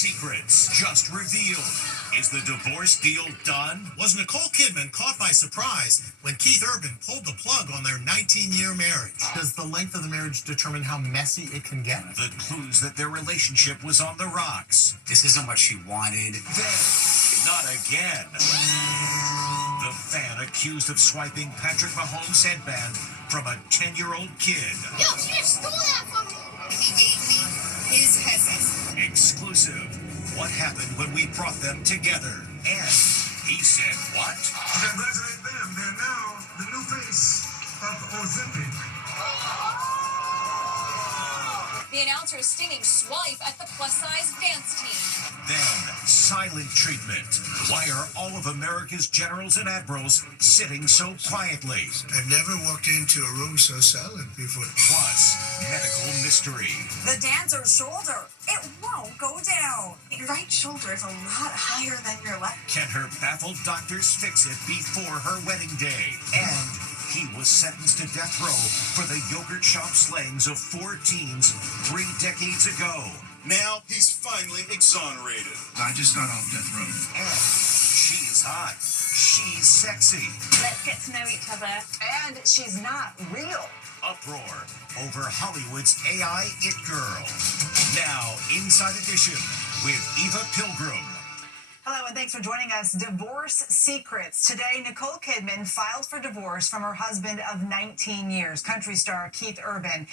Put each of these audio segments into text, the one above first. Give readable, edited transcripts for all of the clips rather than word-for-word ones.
secrets just revealed. Is the divorce deal done? Was Nicole Kidman caught by surprise when Keith Urban pulled the plug on their 19-year marriage? Does the length of the marriage determine how messy it can get? The clues that their relationship was on the rocks. This isn't what she wanted. Then, not again. The fan accused of swiping Patrick Mahomes' headband from a 10-year-old kid. Yo, she just stole that from me. He gave me his headset. Exclusive. What happened when we brought them together? And he said what? Congratulate them. They're now the new face of Ozempic. The announcer is stinging Swipe at the plus-size dance team. Then, silent treatment. Why are all of America's generals and admirals sitting so quietly? I've never walked into a room so silent before. Plus, medical mystery. The dancer's shoulder, it won't go down. Your right shoulder is a lot higher than your left. Can her baffled doctors fix it before her wedding day? And he was sentenced to death row for the yogurt shop slayings of 4 teens 3 decades ago. Now he's finally exonerated. I just got off death row. And she's hot. She's sexy. Let's get to know each other. And she's not real. Uproar over Hollywood's AI It Girl. Now, Inside Edition with Eva Pilgrim. Hello, and thanks for joining us. Divorce Secrets. Today, Nicole Kidman filed for divorce from her husband of 19 years, country star Keith Urban.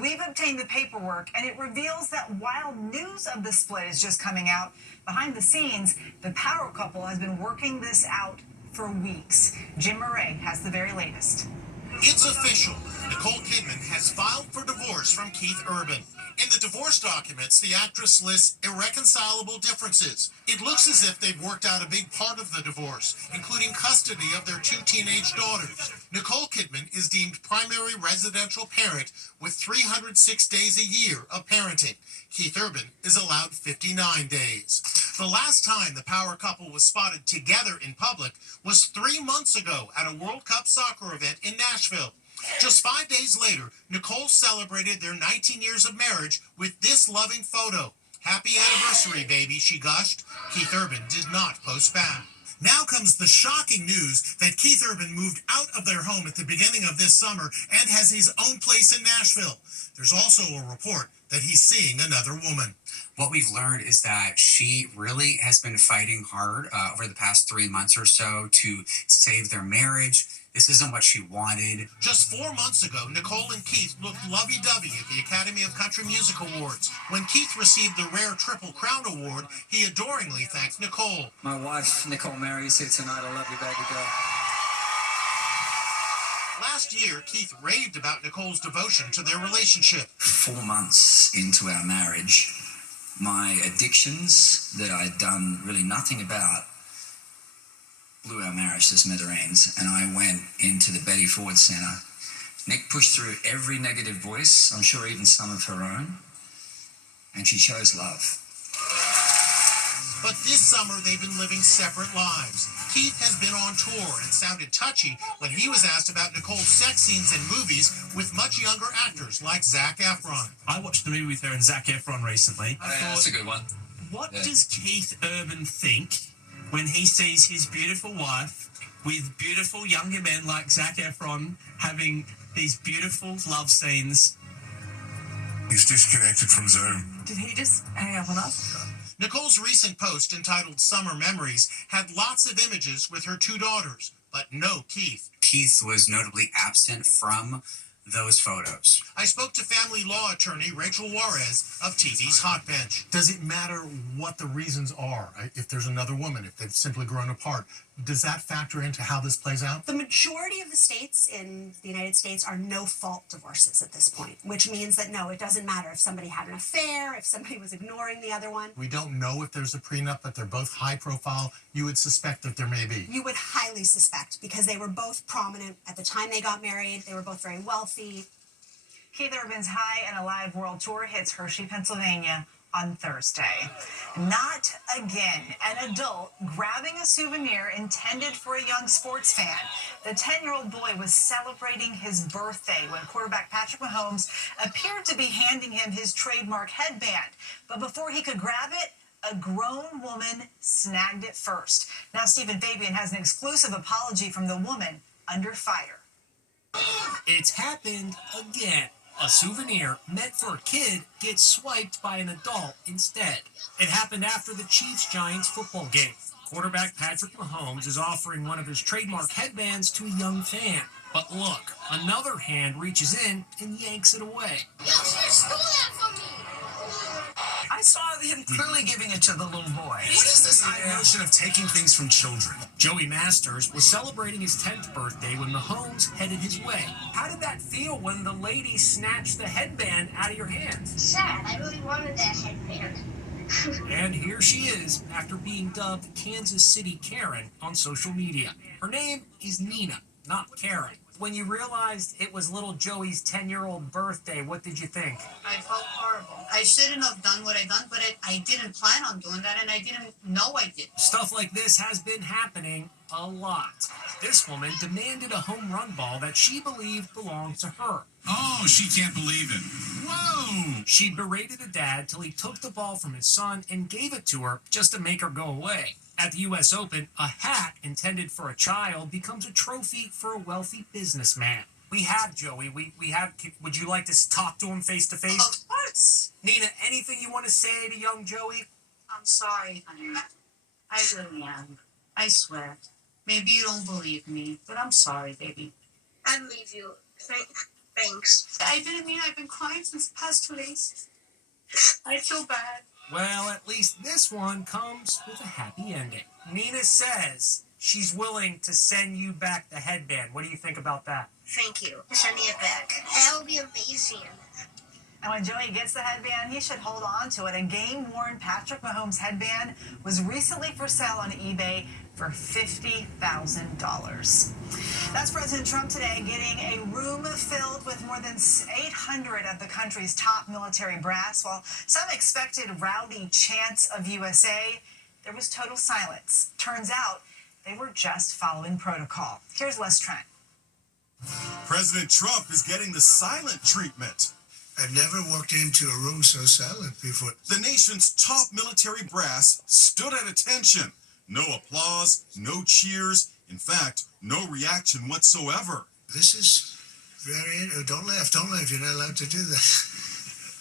We've obtained the paperwork, and it reveals that while news of the split is just coming out, behind the scenes, the power couple has been working this out for weeks. Jim Murray has the very latest. It's official. Nicole Kidman has filed for divorce from Keith Urban. In the divorce documents, the actress lists irreconcilable differences. It looks as if they've worked out a big part of the divorce, including custody of their 2 teenage daughters. Nicole Kidman is deemed primary residential parent with 306 days a year of parenting. Keith Urban is allowed 59 days. The last time the power couple was spotted together in public was 3 months ago at a World Cup soccer event in Nashville. Just 5 days later, Nicole celebrated their 19 years of marriage with this loving photo. "Happy anniversary, baby," she gushed. Keith Urban did not post back. Now comes the shocking news that Keith Urban moved out of their home at the beginning of this summer and has his own place in Nashville. There's also a report that he's seeing another woman. What we've learned is that she really has been fighting hard over the past 3 months or so to save their marriage. This isn't what she wanted. Just 4 months ago, Nicole and Keith looked lovey-dovey at the Academy of Country Music Awards. When Keith received the rare Triple Crown Award, he adoringly thanked Nicole. "My wife, Nicole Mary, is here tonight. I love you, baby girl." Last year, Keith raved about Nicole's devotion to their relationship. 4 months into our marriage, my addictions that I'd done really nothing about blew our marriage to smithereens, and I went into the Betty Ford Center. Nick pushed through every negative voice, I'm sure even some of her own, and she chose love. But this summer, they've been living separate lives. Keith has been on tour and sounded touchy when he was asked about Nicole's sex scenes in movies with much younger actors like Zac Efron. I watched the movie with her and Zac Efron recently. That's a good one. What does Keith Urban think when he sees his beautiful wife with beautiful younger men like Zac Efron having these beautiful love scenes? He's disconnected from Zoom. Did he just hang up on us? Nicole's recent post entitled Summer Memories had lots of images with her 2 daughters, but no Keith. Keith was notably absent from those photos. I spoke to family law attorney Rachel Juarez of TV's Hot Bench. Does it matter what the reasons are? If there's another woman, if they've simply grown apart, does that factor into how this plays out? The majority of the states in the United States are no-fault divorces at this point, which means that, no, it doesn't matter if somebody had an affair, if somebody was ignoring the other one. We don't know if there's a prenup, but they're both high profile. You would suspect that there may be. You would highly suspect, because they were both prominent at the time they got married. They were both very wealthy. Keith Urban's High and Alive World Tour hits Hershey, Pennsylvania on Thursday. Not again. An adult grabbing a souvenir intended for a young sports fan. The 10-year-old boy was celebrating his birthday when quarterback Patrick Mahomes appeared to be handing him his trademark headband. But before he could grab it, A grown woman snagged it first. Now Stephen Fabian has an exclusive apology from the woman under fire. It's happened again. A souvenir meant for a kid gets swiped by an adult instead. It happened after the Chiefs-Giants football game. Quarterback Patrick Mahomes is offering one of his trademark headbands to a young fan. But look, another hand reaches in and yanks it away. You stole that from me! I saw him clearly giving it to the little boy. What is this notion of taking things from children? Joey Masters was celebrating his 10th birthday when Mahomes headed his way. How did that feel when the lady snatched the headband out of your hands? Sad, I really wanted that headband. And here she is after being dubbed Kansas City Karen on social media. Her name is Nina, not Karen. When you realized it was little Joey's 10-year-old birthday, what did you think? I felt horrible. I shouldn't have done what I done, but I didn't plan on doing that, and I didn't know I did. Stuff like this has been happening a lot. This woman demanded a home run ball that she believed belonged to her. Oh, she can't believe it. Whoa! She berated a dad till he took the ball from his son and gave it to her just to make her go away. At the U.S. Open, a hat intended for a child becomes a trophy for a wealthy businessman. We have Joey. We have. Would you like to talk to him face to face? Of course. Nina, anything you want to say to young Joey? I'm sorry, honey. I really am. I swear. Maybe you don't believe me, but I'm sorry, baby. I believe you. Thanks. I didn't mean I've been crying since the past 2 days. I feel bad. Well, at least this one comes with a happy ending. Nina says she's willing to send you back the headband. What do you think about that? Thank you for sending it back. That'll be amazing. And when Joey gets the headband, he should hold on to it. A game-worn Patrick Mahomes headband was recently for sale on eBay for $50,000. That's President Trump today getting a room filled with more than 800 of the country's top military brass. While some expected rowdy chants of USA, there was total silence. Turns out they were just following protocol. Here's Les Trent. President Trump is getting the silent treatment. I've never walked into a room so silent before. The nation's top military brass stood at attention. No applause, no cheers, in fact, no reaction whatsoever. This is very... Don't laugh, you're not allowed to do that.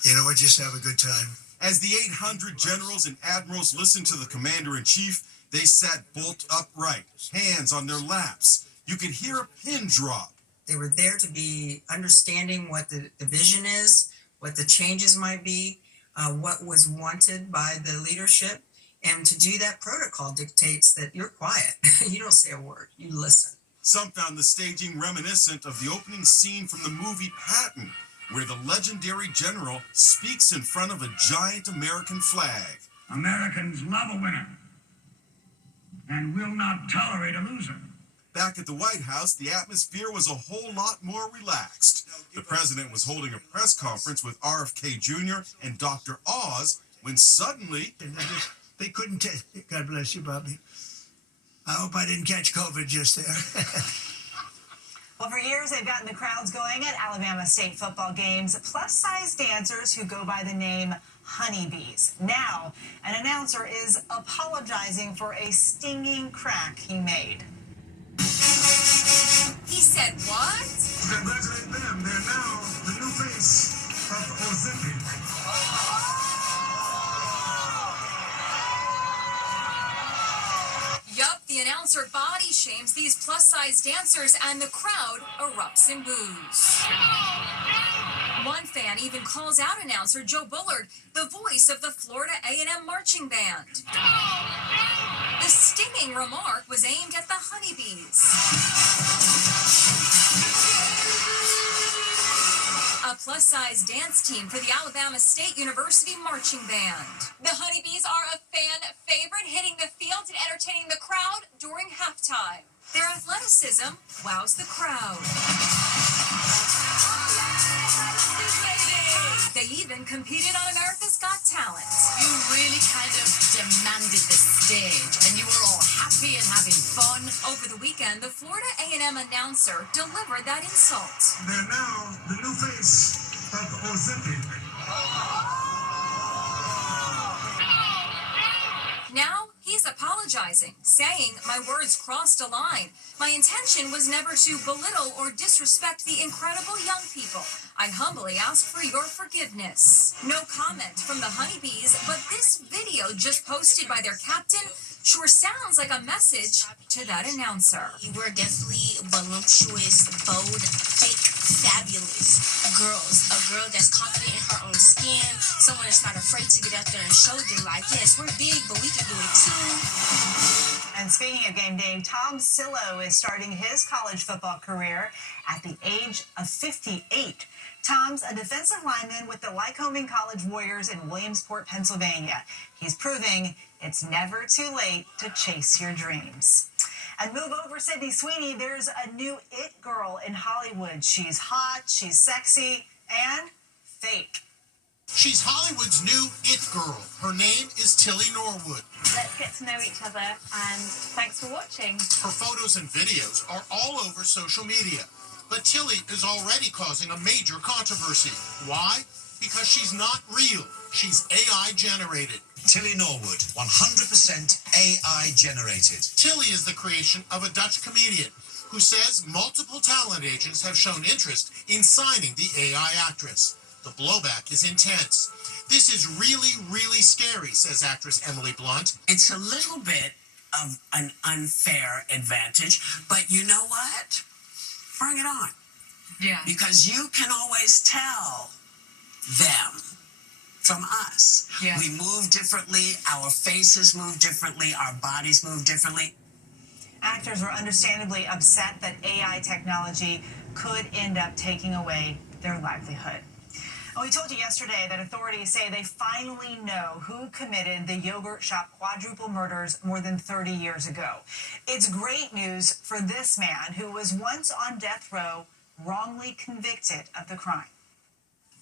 You know what, just have a good time. As the 800 generals and admirals listened to the commander-in-chief, they sat bolt upright, hands on their laps. You could hear a pin drop. They were there to be understanding what the vision is, what the changes might be, what was wanted by the leadership. And to do that, protocol dictates that you're quiet. You don't say a word, you listen. Some found the staging reminiscent of the opening scene from the movie Patton, where the legendary general speaks in front of a giant American flag. Americans love a winner and will not tolerate a loser. Back at the White House, the atmosphere was a whole lot more relaxed. The president was holding a press conference with RFK Jr. and Dr. Oz when suddenly... They couldn't test it. God bless you, Bobby. I hope I didn't catch COVID just there. Well, for years, they've gotten the crowds going at Alabama State football games. Plus-size dancers who go by the name honeybees. Now, an announcer is apologizing for a stinging crack he made. He said what? Congratulate them. They're now the new face of Ozempic. Yup, the announcer body shames these plus-size dancers and the crowd erupts in boos. One fan even calls out announcer Joe Bullard, the voice of the Florida A&M marching band. The stinging remark was aimed at the honeybees. A plus-size dance team for the Alabama State University marching band. The honeybees are a fan favorite, hitting the field and entertaining the crowd during halftime. Their athleticism wows the crowd. They even competed on America's Got Talent. You really kind of demanded the stage, and you were all happy and having fun. Over the weekend, the Florida A&M announcer delivered that insult. They're now the new face of Ozempic. Now he's apologizing, saying, "My words crossed a line. My intention was never to belittle or disrespect the incredible young people. I humbly ask for your forgiveness." No comment from the Honeybees, but this video just posted by their captain sure sounds like a message to that announcer. You were definitely voluptuous, bold, thick, fabulous girls. A girl that's confident in her own skin. Someone that's not afraid to get out there and show them, like, yes, we're big, but we can do it too. And speaking of game day, Tom Sillo is starting his college football career at the age of 58. Tom's a defensive lineman with the Lycoming College Warriors in Williamsport, Pennsylvania. He's proving it's never too late to chase your dreams. And move over, Sydney Sweeney. There's a new it girl in Hollywood. She's hot, she's sexy, and fake. She's Hollywood's new it girl. Her name is Tilly Norwood. Let's get to know each other, and thanks for watching. Her photos and videos are all over social media. But Tilly is already causing a major controversy. Why? Because she's not real. She's AI generated. Tilly Norwood, 100% AI generated. Tilly is the creation of a Dutch comedian who says multiple talent agents have shown interest in signing the AI actress. The blowback is intense. This is really, really scary, says actress Emily Blunt. It's a little bit of an unfair advantage, but you know what? Bring it on. Yeah. Because you can always tell them from us. Yeah. We move differently, our faces move differently, our bodies move differently. Actors were understandably upset that AI technology could end up taking away their livelihood. We told you yesterday that authorities say they finally know who committed the yogurt shop quadruple murders more than 30 years ago. It's great news for this man who was once on death row, wrongly convicted of the crime.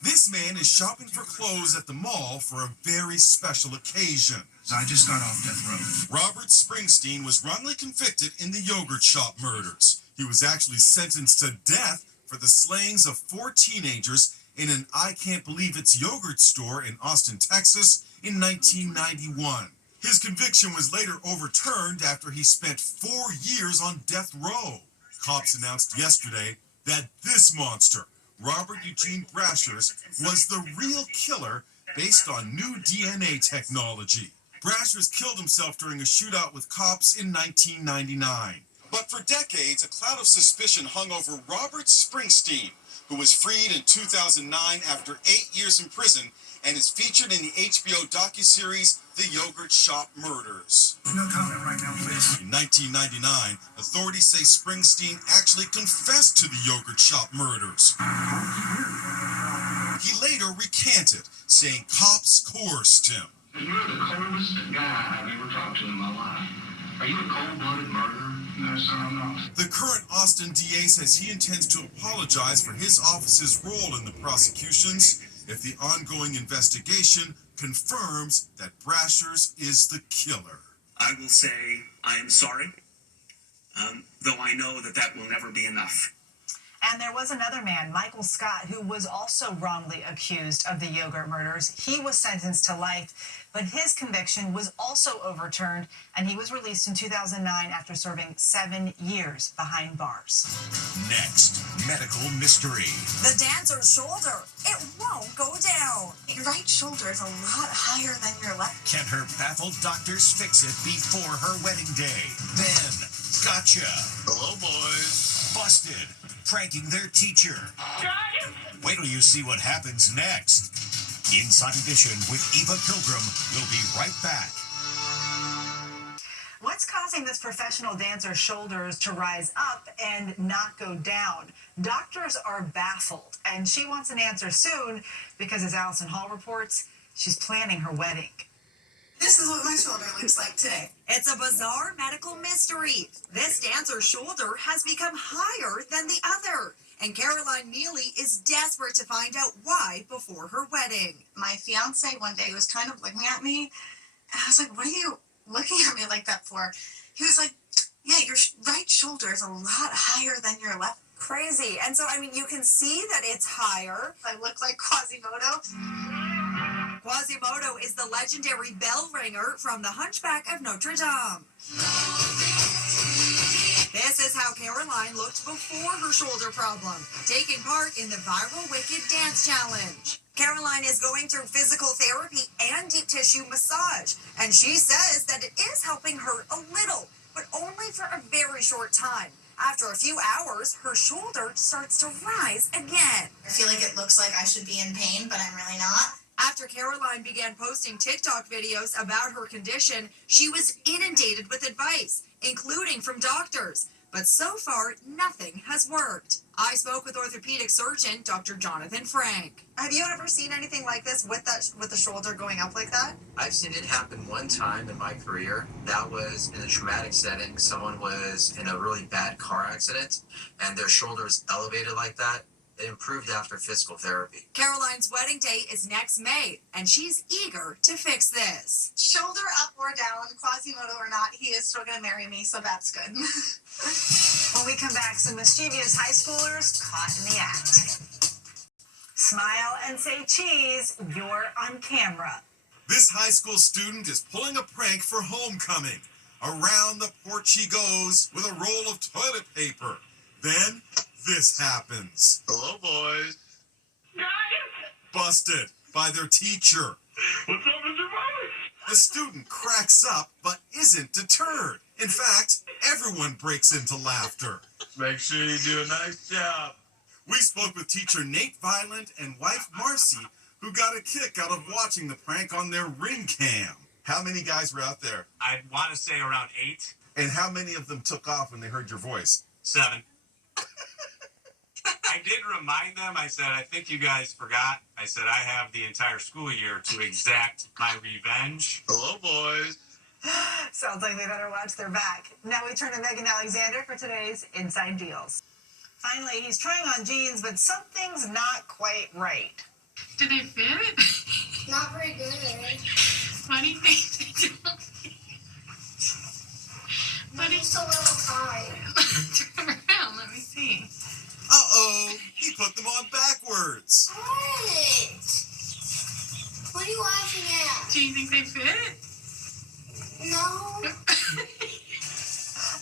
This man is shopping for clothes at the mall for a very special occasion. I just got off death row. Robert Springsteen was wrongly convicted in the yogurt shop murders. He was actually sentenced to death for the slayings of 4 teenagers in an I Can't Believe It's yogurt store in Austin, Texas in 1991. His conviction was later overturned after he spent 4 years on death row. Cops announced yesterday that this monster, Robert Eugene Brashers, was the real killer based on new DNA technology. Brashers killed himself during a shootout with cops in 1999. But for decades, a cloud of suspicion hung over Robert Springsteen, who was freed in 2009 after 8 years in prison and is featured in the HBO docuseries The Yogurt Shop Murders. No comment right now, please. In 1999, authorities say Springsteen actually confessed to the yogurt shop murders. He later recanted, saying cops coerced him. You're the coldest guy I've ever talked to in my life. Are you a cold-blooded murderer? No, sir, I'm not. The current Austin DA says he intends to apologize for his office's role in the prosecutions if the ongoing investigation confirms that Brashers is the killer. I will say I am sorry, though I know that that will never be enough. And there was another man, Michael Scott, who was also wrongly accused of the yogurt murders. He was sentenced to life, but his conviction was also overturned, and he was released in 2009 after serving 7 years behind bars. Next, medical mystery. The dancer's shoulder, it won't go down. Your right shoulder is a lot higher than your left. Can her baffled doctors fix it before her wedding day? Then, gotcha. Hello, boys. Busted. Pranking their teacher. Wait till you see what happens next. Inside Edition with Eva Pilgrim. We'll be right back. What's causing this professional dancer's shoulders to rise up and not go down? Doctors are baffled, and she wants an answer soon because, as Allison Hall reports, she's planning her wedding. This is what my shoulder looks like today. It's a bizarre medical mystery. This dancer's shoulder has become higher than the other. And Caroline Neely is desperate to find out why before her wedding. My fiance one day was kind of looking at me, and I was like, what are you looking at me like that for? He was like, yeah, your right shoulder is a lot higher than your left. Crazy. And so, I mean, you can see that it's higher. I look like Quasimodo. Quasimodo is the legendary bell ringer from The Hunchback of Notre Dame. This is how Caroline looked before her shoulder problem, taking part in the viral Wicked Dance Challenge. Caroline is going through physical therapy and deep tissue massage, and she says that it is helping her a little, but only for a very short time. After a few hours, her shoulder starts to rise again. I feel like it looks like I should be in pain, but I'm really not. After Caroline began posting TikTok videos about her condition, she was inundated with advice, including from doctors. But so far, nothing has worked. I spoke with orthopedic surgeon Dr. Jonathan Frank. Have you ever seen anything like this with the shoulder going up like that? I've seen it happen one time in my career. That was in a traumatic setting. Someone was in a really bad car accident and their shoulder is elevated like that. It improved after physical therapy. Caroline's wedding day is next May, and she's eager to fix this. Shoulder up or down, Quasimodo or not, he is still going to marry me, so that's good. When we come back, some mischievous high schoolers caught in the act. Smile and say cheese, you're on camera. This high school student is pulling a prank for homecoming. Around the porch she goes with a roll of toilet paper. Then this happens. Hello, boys. Busted by their teacher. What's up, Mr. Bowie? The student cracks up but isn't deterred. In fact, everyone breaks into laughter. Make sure you do a nice job. We spoke with teacher Nate Violent and wife Marcy, who got a kick out of watching the prank on their ring cam. How many guys were out there? I want to say around 8. And how many of them took off when they heard your voice? 7. I did remind them, I said, I think you guys forgot. I said, I have the entire school year to exact my revenge. Hello, boys. Sounds like they better watch their back. Now we turn to Megan Alexander for today's Inside Deals. Finally, he's trying on jeans, but something's not quite right. Do they fit? Not very good. Funny thing, they don't. But it's a little tight. Turn around, let me see. Uh-oh, he put them on backwards. What? What are you laughing at? Do you think they fit? No.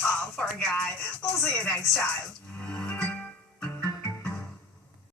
Oh, poor guy. We'll see you next time.